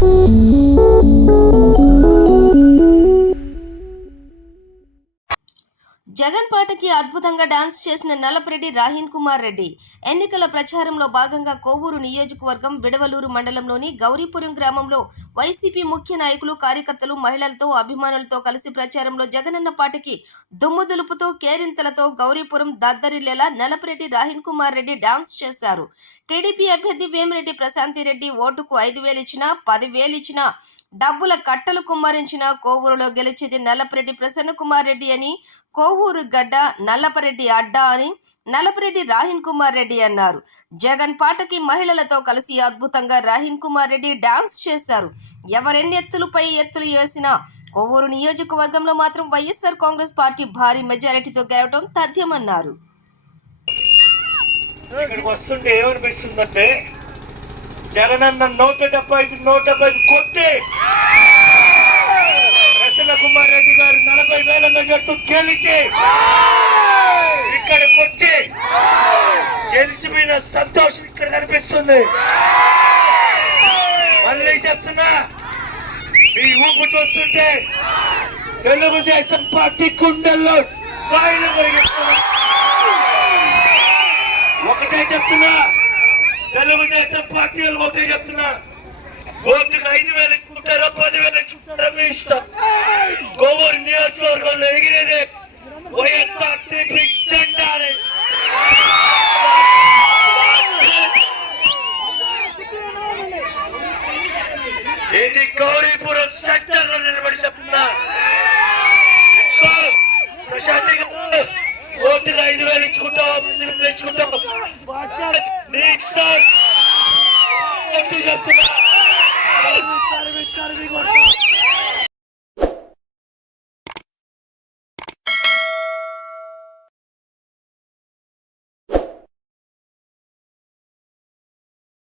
嗯。జగన్ పాటకి అద్భుతంగా డాన్స్ చేసిన నల్లపరెడ్డి రాహిన్ కుమార్ రెడ్డి. ఎన్నికల ప్రచారంలో భాగంగా కోవూరు నియోజకవర్గం విడవలూరు మండలంలోని గౌరీపురం గ్రామంలో వైసీపీ ముఖ్య నాయకులు కార్యకర్తలు మహిళలతో అభిమానులతో కలిసి ప్రచారంలో జగనన్న పాటకి దుమ్ము దులుపుతో కేరింతలతో గౌరీపురం దద్దరిల్లేలా నల్లపరెడ్డి రాహిన్ కుమార్ రెడ్డి డాన్స్ చేశారు. టీడీపీ అభ్యర్థి వేమిరెడ్డి ప్రశాంతి రెడ్డి ఓటుకు ఐదు వేలు ఇచ్చినా పదివేలు ఇచ్చినా డబ్బుల కట్టలు కుమ్మరించిన కోవూరులో గెలిచేది నల్లపరెడ్డి ప్రసన్న కుమార్ రెడ్డి అని కోవూరు గడ్డ నల్లపరెడ్డి అడ్డా అని నల్లపరెడ్డి రాహిన్ కుమార్ రెడ్డి అన్నారు. జగన్ పాటకి మహిళలతో కలిసి అద్భుతంగా రాహిన్ కుమార్ రెడ్డి డాన్స్ చేశారు. ఎవరెన్ని ఎత్తులపై ఎత్తులు వేసినా కోవూరు నియోజకవర్గంలో మాత్రం వైఎస్ఆర్ కాంగ్రెస్ పార్టీ భారీ మెజారిటీతో గెలవడం తథ్యమన్నారు. ఇక్కడికి వస్తుంటే ఏమనిపిస్తుందంటే జగనన్న నూట డెబ్బై ఐదు నూట డెబ్బై ఐదు కొట్టి ప్రసన్న కుమార్ రెడ్డి గారు నలభై వేల మెజార్టీ గెలిచి ఇక్కడ కొట్టి గెలిచిపోయిన సంతోషం ఇక్కడ కనిపిస్తుంది. మళ్ళీ చెప్తున్నా ఈ ఊపు చూస్తుంటే తెలుగుదేశం పార్టీ కుండల్లో ఒకటే చెప్తున్నా తెలుగుదేశం పార్టీ వాళ్ళు ఒకటే చెప్తున్నా ఓటుకు ఐదు వేలు ఇచ్చుకుంటారో పదివేలు ఇచ్చుకుంటారో మీ ఇష్టం కోవూరు నియోజకవర్గంలో ఎగిరేదే వైఎస్ఆర్ సిపి జెండాని ఇది గౌరీపురం సెక్టర్ ఓటుకు ఐదు వేలు ఇచ్చుకుంటావు పది వేలు ఇచ్చుకుంటావు నీ ఇష్టం. ఓటు చెప్తున్నా